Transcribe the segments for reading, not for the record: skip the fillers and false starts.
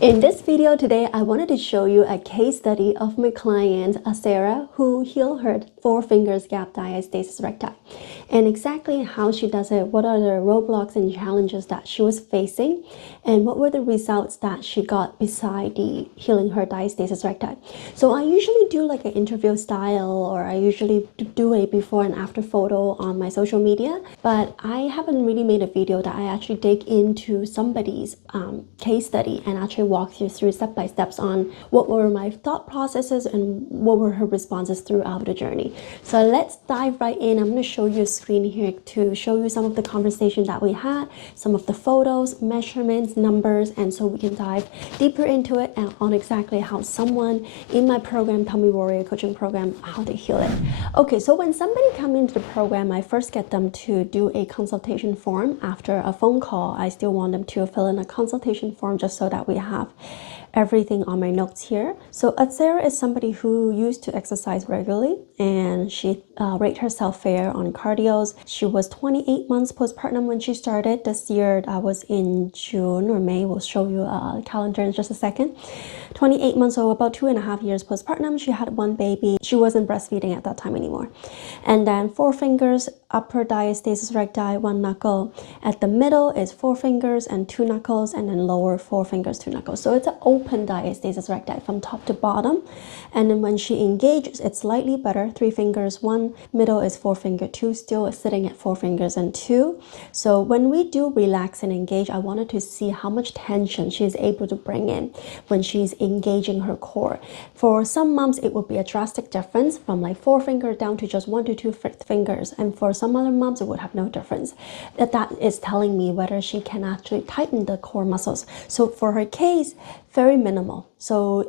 In this video today, I wanted to show you a case study of my client, Sarah, who healed her 4 fingers gap diastasis recti, and exactly how she does it, what are the roadblocks and challenges that she was facing, and what were the results that she got beside the healing her diastasis recti. So I usually do like an interview style, or I usually do a before and after photo on my social media, but I haven't really made a video that I actually dig into somebody's case study and actually walk you through step by steps on what were my thought processes and what were her responses throughout the journey. So let's dive right in. I'm going to show you a screen here to show you some of the conversation that we had, some of the photos, measurements, numbers, and so we can dive deeper into it and on exactly how someone in my program, Tummy Warrior Coaching Program, how they heal it. Okay, so when somebody comes into the program, I first get them to do a consultation form. After a phone call, I still want them to fill in a consultation form just so that we have everything on my notes here. So Sarah is somebody who used to exercise regularly, and she rated herself fair on cardios. She was 28 months postpartum when she started. This year, that was in June or May. We'll show you a calendar in just a second. 28 months, so about 2.5 years postpartum. She had 1 baby. She wasn't breastfeeding at that time anymore. And then 4 fingers, upper diastasis recti, 1 knuckle. At the middle is 4 fingers and 2 knuckles, and then lower 4 fingers, 2 knuckles. So it's an open diastasis recti from top to bottom. And then when she engages, it's slightly better. 3 fingers, 1. Middle is 4 finger, 2. Still sitting at 4 fingers and 2. So when we do relax and engage, I wanted to see how much tension she's able to bring in when she's engaging her core. For some moms, it would be a drastic difference from like 4 fingers down to just 1 to 2 fingers. And for some other moms, it would have no difference. That is telling me whether she can actually tighten the core muscles. So for her case, very minimal. So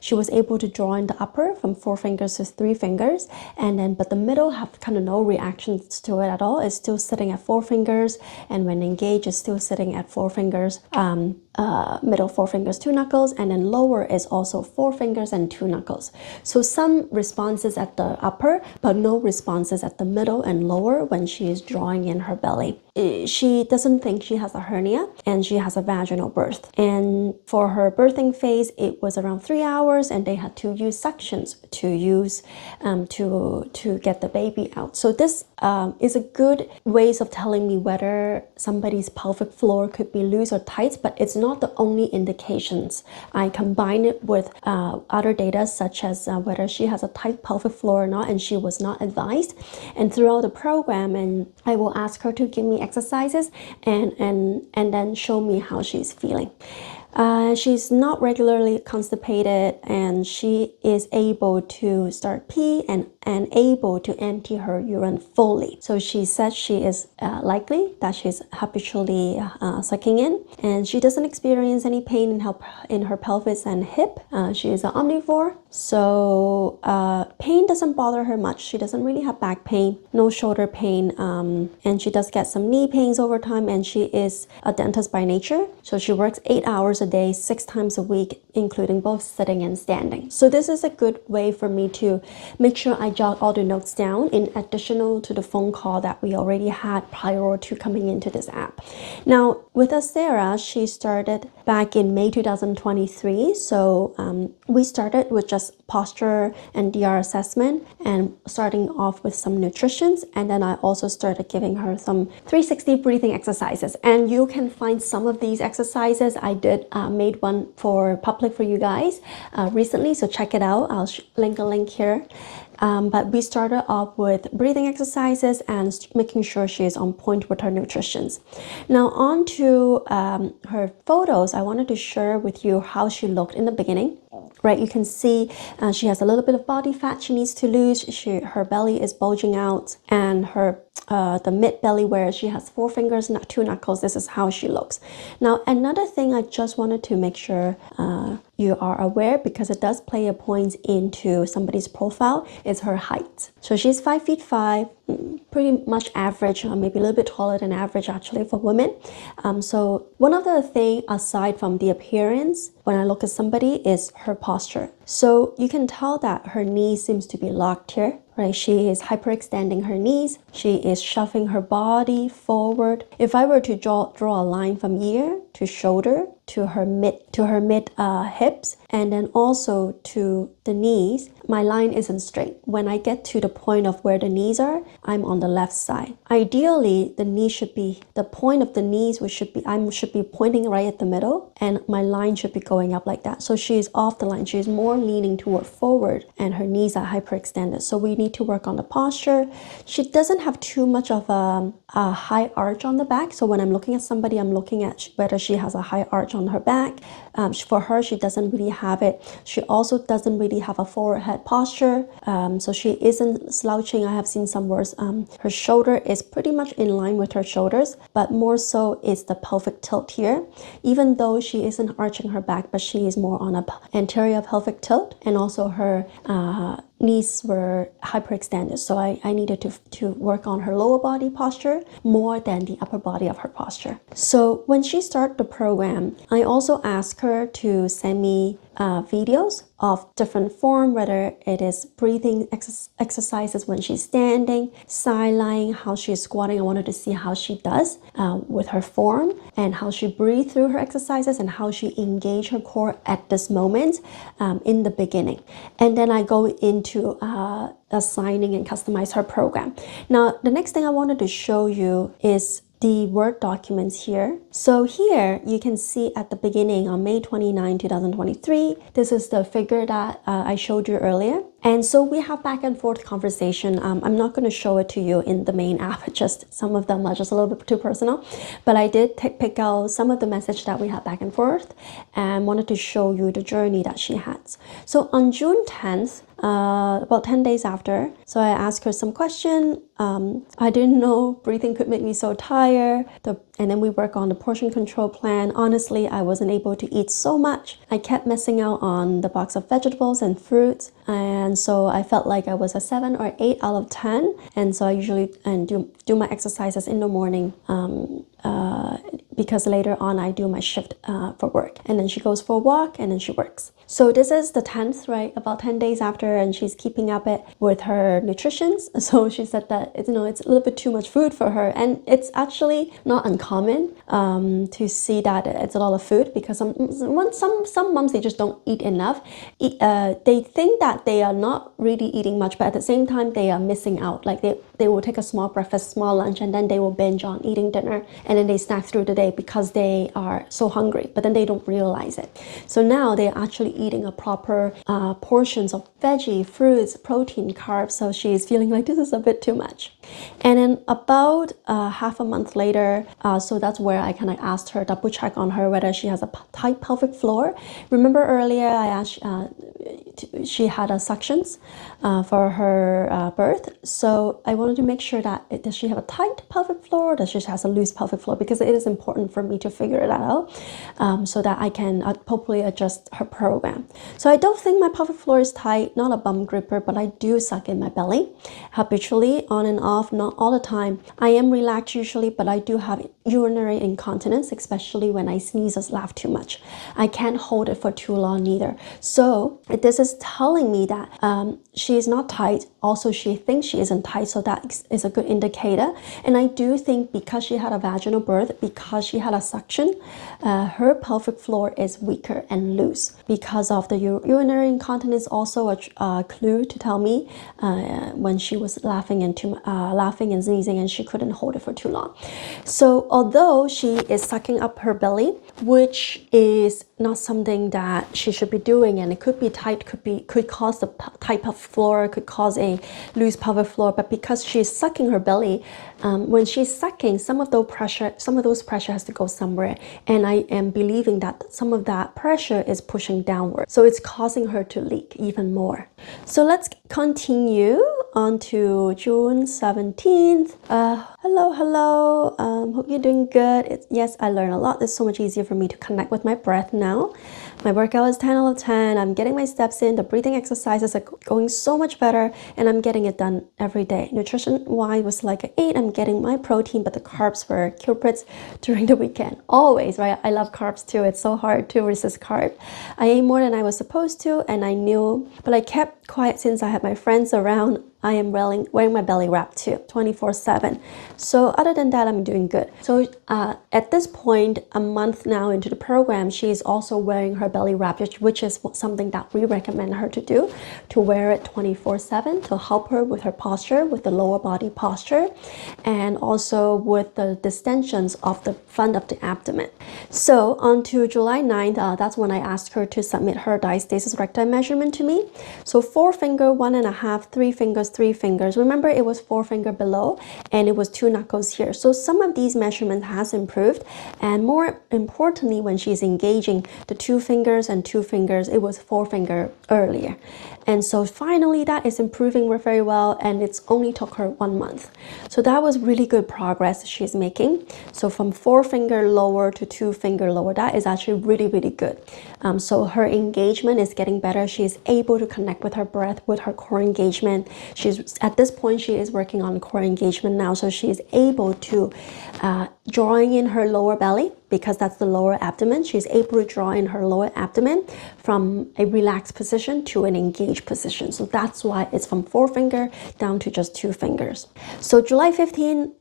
she was able to draw in the upper from 4 fingers to 3 fingers, and then but the middle have kind of no reactions to it at all. It's still sitting at 4 fingers, and when engaged, it's still sitting at 4 fingers. Middle 4 fingers, 2 knuckles, and then lower is also 4 fingers and 2 knuckles. So some responses at the upper, but no responses at the middle and lower when she is drawing in her belly. She doesn't think she has a hernia, and she has a vaginal birth. And for her birthing phase, it was around 3 hours, and they had to use suctions to get the baby out. So this is a good ways of telling me whether somebody's pelvic floor could be loose or tight, but it's not the only indications. I combine it with other data such as whether she has a tight pelvic floor or not, and she was not advised. And throughout the program, and I will ask her to give me exercises and then show me how she's feeling. She's not regularly constipated, and she is able to start pee and able to empty her urine fully. So she said she is likely that she's habitually sucking in, and she doesn't experience any pain in her pelvis and hip. She is an omnivore, so pain doesn't bother her much. She doesn't really have back pain, no shoulder pain, and she does get some knee pains over time, and she is a dentist by nature. So she works 8 hours a day, 6 times a week, including both sitting and standing. So this is a good way for me to make sure I jot all the notes down in additional to the phone call that we already had prior to coming into this app. Now with Sarah, she started back in May 2023. So we started with just posture and DR assessment, and starting off with some nutrition, and then I also started giving her some 360 breathing exercises. And you can find some of these exercises. I did made one for public for you guys recently, so check it out. I'll link a link here. But we started off with breathing exercises and making sure she is on point with her nutrition. Now on to her photos. I wanted to share with you how she looked in the beginning. Right, you can see she has a little bit of body fat she needs to lose. Her belly is bulging out, and her the mid belly where she has 4 fingers, 2 knuckles. This is how she looks. Now another thing I just wanted to make sure you are aware, because it does play a point into somebody's profile, is her height. So she's 5'5", pretty much average, or maybe a little bit taller than average actually for women. So one of the things aside from the appearance when I look at somebody is her posture. So you can tell that her knee seems to be locked here, right? She is hyperextending her knees. She is shoving her body forward. If I were to draw a line from ear to shoulder to her mid hips, and then also to the knees, my line isn't straight. When I get to the point of where the knees are, I'm on the left side. Ideally, the point of the knees should be pointing right at the middle, and my line should be going up like that. So she is off the line. She is more leaning toward forward, and her knees are hyperextended. So we need to work on the posture. She doesn't have too much of a high arch on the back. So when I'm looking at somebody, I'm looking at whether she has a high arch on her back. For her, she doesn't really have it. She also doesn't really have a forward head posture. So she isn't slouching. I have seen some worse. Her shoulder is pretty much in line with her shoulders, but more so is the pelvic tilt here. Even though she isn't arching her back, but she is more on a anterior pelvic tilt, and also her knees were hyperextended. So I needed to work on her lower body posture more than the upper body of her posture. So when she started the program, I also asked her to send me videos of different form, whether it is breathing exercises when she's standing, side lying, how she's squatting. I wanted to see how she does with her form, and how she breathes through her exercises, and how she engage her core at this moment in the beginning. And then I go into assigning and customize her program. Now, the next thing I wanted to show you is the Word documents here. So here you can see at the beginning on May 29, 2023, this is the figure that I showed you earlier. And so we have back and forth conversation. I'm not going to show it to you in the main app, just some of them are just a little bit too personal. But I did pick out some of the message that we had back and forth, and wanted to show you the journey that she has. So on June 10th, about 10 days after, so I asked her some question. I didn't know breathing could make me so tired. And then we work on the portion control plan. Honestly, I wasn't able to eat so much. I kept missing out on the box of vegetables and fruits. And so I felt like I was a 7 or 8 out of 10. And so I usually do my exercises in the morning, because later on I do my shift for work. And then she goes for a walk, and then she works. So this is the 10th, right? About 10 days after, and she's keeping up it with her nutrition. So she said that it's a little bit too much food for her, and it's actually not uncommon to see that it's a lot of food, because some moms, they just don't eat enough. They think that they are not really eating much, but at the same time they are missing out. Like they will take a small breakfast, small lunch, and then they will binge on eating dinner, and then they snack through the day because they are so hungry, but then they don't realize it. So now they're actually eating a proper portions of veggie, fruits, protein, carbs. So she's feeling like this is a bit too much. And then about half a month later, so that's where I kind of asked her, double check on her whether she has a tight pelvic floor. Remember earlier I asked she had a suctions for her birth. So I wanted to make sure that does she have a tight pelvic floor, or does she has a loose pelvic floor, because it is important for me to figure that out, so that I can appropriately adjust her program. So I don't think my pelvic floor is tight, not a bum gripper, but I do suck in my belly habitually, on and off, not all the time. I am relaxed usually, but I do have urinary incontinence, especially when I sneeze or laugh too much. I can't hold it for too long either. So this is telling me that she is not tight. Also, she thinks she isn't tight, so that is a good indicator. And I do think because she had a vaginal birth, because she had a suction, her pelvic floor is weaker and loose. Because of the urinary incontinence, also a clue to tell me when she was laughing and sneezing, and she couldn't hold it for too long. So although she is sucking up her belly, which is not something that she should be doing, and it could be tight, could cause the tight pelvic floor, could cause a loose pelvic floor, but because she's sucking her belly, when she's sucking, some of those pressure has to go somewhere, and I am believing that some of that pressure is pushing downward, so it's causing her to leak even more. So let's continue on to June 17th. Hello. Hope you're doing good. Yes, I learned a lot. It's so much easier for me to connect with my breath now. My workout is 10 out of 10. I'm getting my steps in. The breathing exercises are going so much better, and I'm getting it done every day. Nutrition-wise was like an 8. I'm getting my protein, but the carbs were culprits during the weekend. Always, right? I love carbs too. It's so hard to resist carb. I ate more than I was supposed to, and I knew, but I kept quiet since I had my friends around. I am wearing my belly wrap too, 24/7. So other than that, I'm doing good. So at this point, a month now into the program, she is also wearing her belly wrap, which is something that we recommend her to do, to wear it 24/7 to help her with her posture, with the lower body posture, and also with the distensions of the front of the abdomen. So on to July 9th, that's when I asked her to submit her diastasis recti measurement to me. So 4 finger, 1.5, 3 fingers, 3 fingers. Remember, it was 4 finger below and it was 2 knuckles here. So some of these measurements has improved, and more importantly, when she's engaging the 2 fingers and 2 fingers, it was 4 finger earlier. And so finally that is improving very well, and it's only took her 1 month. So that was really good progress she's making. So from 4 finger lower to 2 finger lower, that is actually really good. So her engagement is getting better. She's able to connect with her breath, with her core engagement. She's at this point, she is working on core engagement now. So she's able to drawing in her lower belly, because that's the lower abdomen. She's able to draw in her lower abdomen from a relaxed position to an engaged position. So that's why it's from 4 finger down to just 2 fingers. So July 15,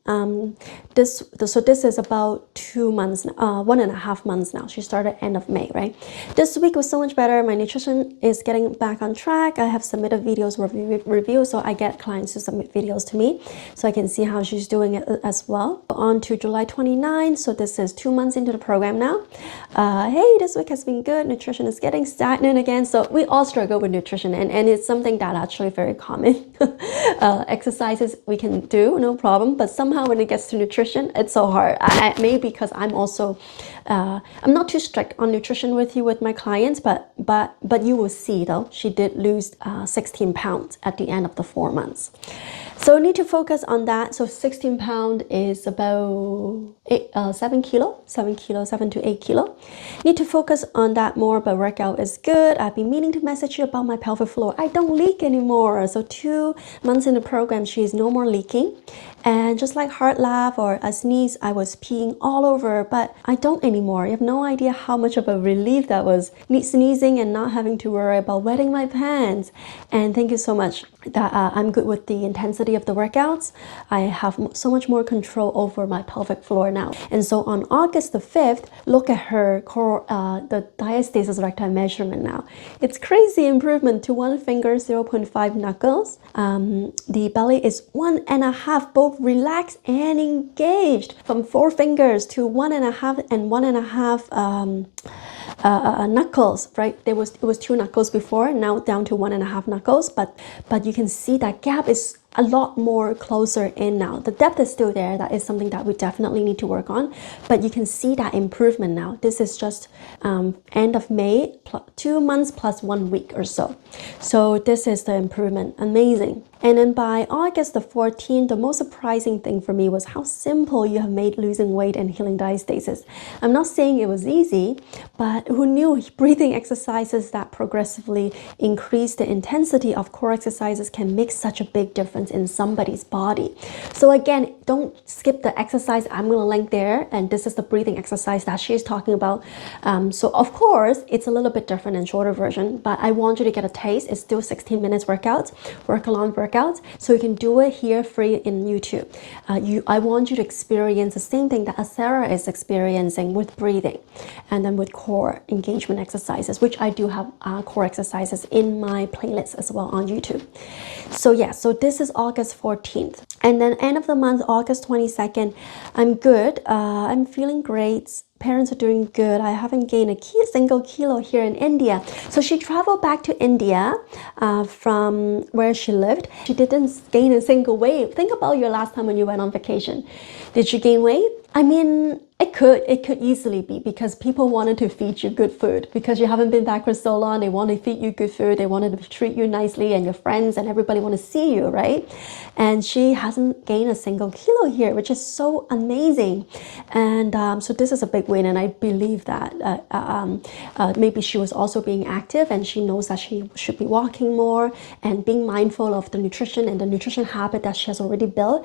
this is about 2 months, 1.5 months now. She started end of May, right? This week was so much better. My nutrition is getting back on track. I have submitted videos review, so I get clients to submit videos to me, so I can see how she's doing it as well. On to July 29, so this is 2 months into the program now. Hey, this week has been good. Nutrition is getting stagnant again. So we all struggle with nutrition, and it's something that actually very common. Exercises we can do, no problem, but somehow when it gets to nutrition, it's so hard. Maybe because I'm also I'm not too strict on nutrition with my clients, but you will see though, she did lose 16 pounds at the end of the 4 months. So need to focus on that. So 16 pound is about 7 to 8 kilo. Need to focus on that more, but workout is good. I've been meaning to message you about my pelvic floor. I don't leak anymore. So 2 months in the program, she's no more leaking. And just like heart laugh or a sneeze, I was peeing all over, but I don't anymore. You have no idea how much of a relief that was. Sneezing and not having to worry about wetting my pants. And thank you so much that I'm good with the intensity of the workouts. I have so much more control over my pelvic floor now. And so on August the 5th, look at her core, the diastasis recti measurement now. It's crazy improvement to 1 finger, 0.5 knuckles. The belly is 1.5, both relaxed and engaged, from 4 fingers to 1.5 and 1.5 knuckles, right? It was 2 knuckles before, now down to 1.5 knuckles, but you can see that gap is a lot more closer in now. The depth is still there. That is something that we definitely need to work on, but you can see that improvement now. This is just end of May, 2 months plus 1 week or so. So this is the improvement. Amazing. And then by August the 14th, the most surprising thing for me was how simple you have made losing weight and healing diastasis. I'm not saying it was easy, but who knew breathing exercises that progressively increase the intensity of core exercises can make such a big difference in somebody's body. So again, don't skip the exercise. I'm going to link there, and this is the breathing exercise that she's talking about. So of course, it's a little bit different and shorter version, but I want you to get a taste. It's still 16 minutes workouts, work-along workouts, so you can do it here free in YouTube. I want you to experience the same thing that Sarah is experiencing with breathing, and then with core engagement exercises, which I do have core exercises in my playlist as well on YouTube. So yeah, so this is August 14th, and then end of the month, August 22nd, I'm good. I'm feeling great. Parents are doing good. I haven't gained a single kilo here in India. So she traveled back to India from where she lived. She didn't gain a single weight. Think about your last time when you went on vacation. Did you gain weight? I mean, It could easily be because people wanted to feed you good food because you haven't been back for so long. They want to feed you good food. They wanted to treat you nicely, and your friends and everybody want to see you, right? And she hasn't gained a single kilo here, which is so amazing. And so this is a big win, and I believe that maybe she was also being active, and she knows that she should be walking more and being mindful of the nutrition and the nutrition habit that she has already built.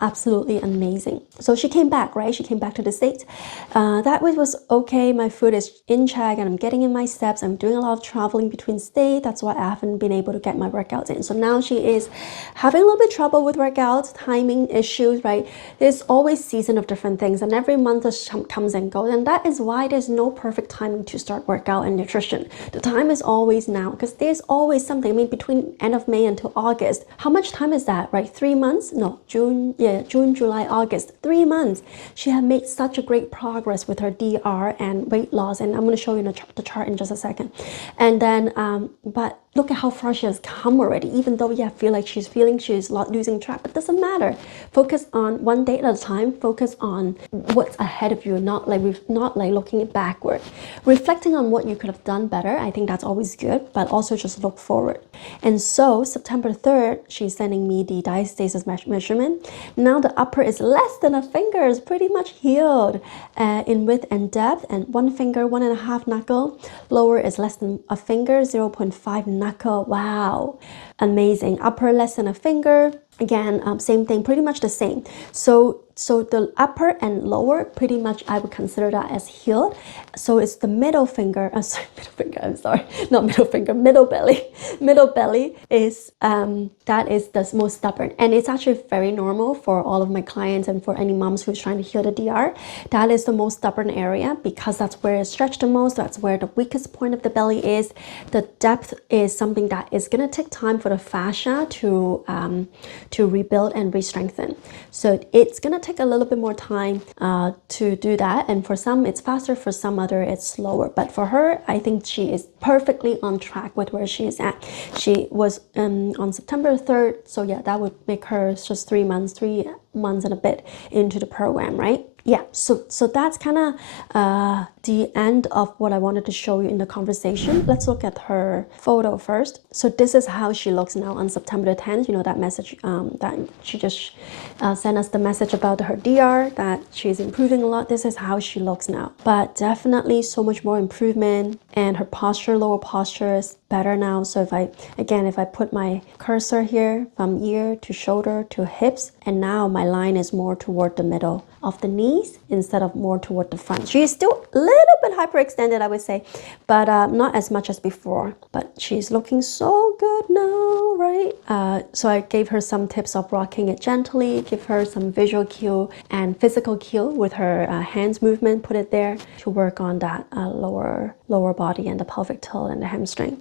Absolutely amazing. So she came back, right? She came back to the States. That was okay. My food is in check and I'm getting in my steps. I'm doing a lot of traveling between states. That's why I haven't been able to get my workouts in. So now she is having a little bit trouble with workouts, timing issues, right? There's always season of different things, and every month comes and goes. And that is why there's no perfect timing to start workout and nutrition. The time is always now because there's always something. I mean, between end of May until August, how much time is that, right? 3 months? No, June, July, August, 3 months. She had made such a great progress with her DR and weight loss, and I'm going to show you the chart in just a second. And then but look at how far she has come already, even though I feel like she's losing track, but it doesn't matter. Focus on one day at a time. Focus on what's ahead of you, not like looking backward. Reflecting on what you could have done better, I think that's always good, but also just look forward. And so September 3rd, she's sending me the diastasis measurement. Now the upper is less than a finger, it's pretty much healed in width and depth, and 1 finger, 1.5 knuckle. Lower is less than a finger, 0.5 knuckle. Wow, amazing. Upper less than a finger. Again, same thing, pretty much the same. So the upper and lower, pretty much I would consider that as healed. So it's the middle finger, middle belly. Middle belly is, that is the most stubborn. And it's actually very normal for all of my clients and for any moms who's trying to heal the DR. That is the most stubborn area because that's where it's stretched the most. That's where the weakest point of the belly is. The depth is something that is gonna take time for the fascia to rebuild and re-strengthen. So it's gonna take a little bit more time to do that, and for some it's faster, for some other it's slower, but for her I think she is perfectly on track with where she is at. She was on September 3rd, so yeah, that would make her just 3 months and a bit into the program, right? Yeah, so that's kind of the end of what I wanted to show you in the conversation. Let's look at her photo first. So this is how she looks now on September the 10th. You know, that message that she just sent us the message about her DR, that she's improving a lot. This is how she looks now. But definitely so much more improvement, and her posture, lower posture is better now. So if I put my cursor here from ear to shoulder to hips, and now my line is more toward the middle of the knees instead of more toward the front. She is still a little bit hyperextended, I would say, but not as much as before. But she's looking so good now, right? So I gave her some tips of rocking it gently, give her some visual cue and physical cue with her hands movement, put it there to work on that lower body and the pelvic tilt and the hamstring.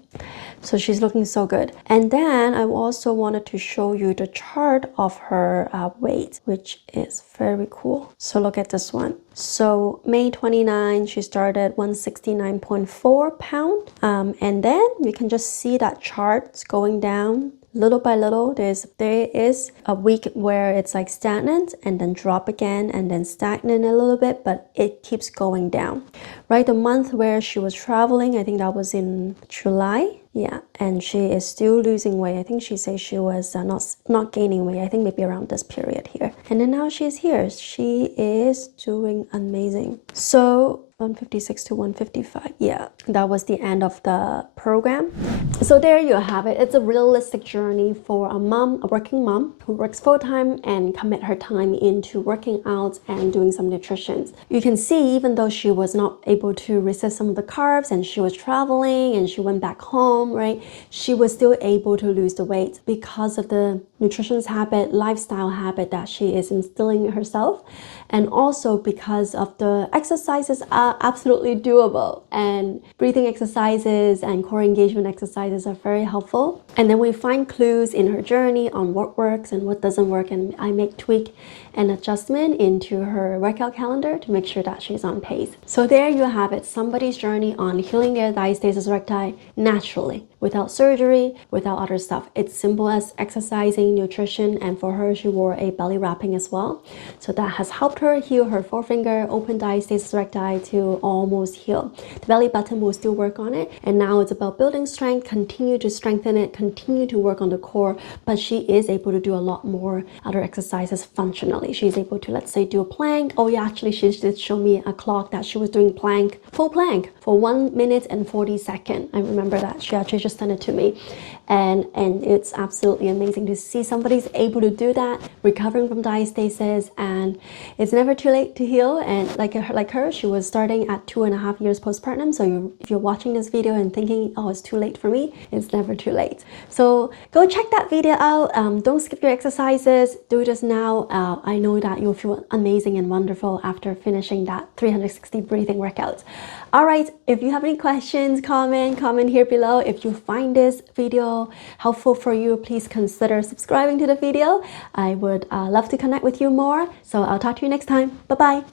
So she's looking so good. And then I also wanted to show you the chart of her weight, which is very cool. So look at this one. So May 29, she started 169.4 pound. And then you can just see that chart going down little by little. There is a week where it's like stagnant and then drop again and then stagnant a little bit, but it keeps going down. Right, the month where she was traveling, I think that was in July. Yeah, and she is still losing weight. I think she said she was not gaining weight. I think maybe around this period here. And then now she's here. She is doing amazing. So 156 to 155. Yeah, that was the end of the program. So there you have it. It's a realistic journey for a mom, a working mom who works full-time and commit her time into working out and doing some nutrition. You can see, even though she was not able to resist some of the carbs and she was traveling and she went back home, right? She was still able to lose the weight because of the nutrition habit, lifestyle habit that she is instilling in herself. And also because of the exercises are absolutely doable, and breathing exercises and core engagement exercises are very helpful. And then we find clues in her journey on what works and what doesn't work, and I make tweak and adjustment into her workout calendar to make sure that she's on pace. So there you have it, somebody's journey on healing their diastasis recti naturally without surgery, without other stuff. It's simple as exercising, nutrition, and for her, she wore a belly wrapping as well. So that has helped her heal her forefinger, open diastasis recti to almost heal. The belly button will still work on it, and now it's about building strength, continue to strengthen it, continue to work on the core, but she is able to do a lot more other exercises functionally. She's able to, let's say, do a plank. Oh yeah, actually she did show me a clock that she was doing plank, full plank for 1 minute and 40 seconds. I remember that. She actually just sent it to me, and it's absolutely amazing to see somebody's able to do that, recovering from diastasis, and it's never too late to heal. And like her, she was starting at 2.5 years postpartum. So if you're watching this video and thinking, oh, it's too late for me, it's never too late. So go check that video out. Don't skip your exercises. Do this now. I know that you'll feel amazing and wonderful after finishing that 360 breathing workout. All right, if you have any questions, comment here below. If you find this video helpful for you, please consider subscribing to the video. I would love to connect with you more. So I'll talk to you next time. Bye bye.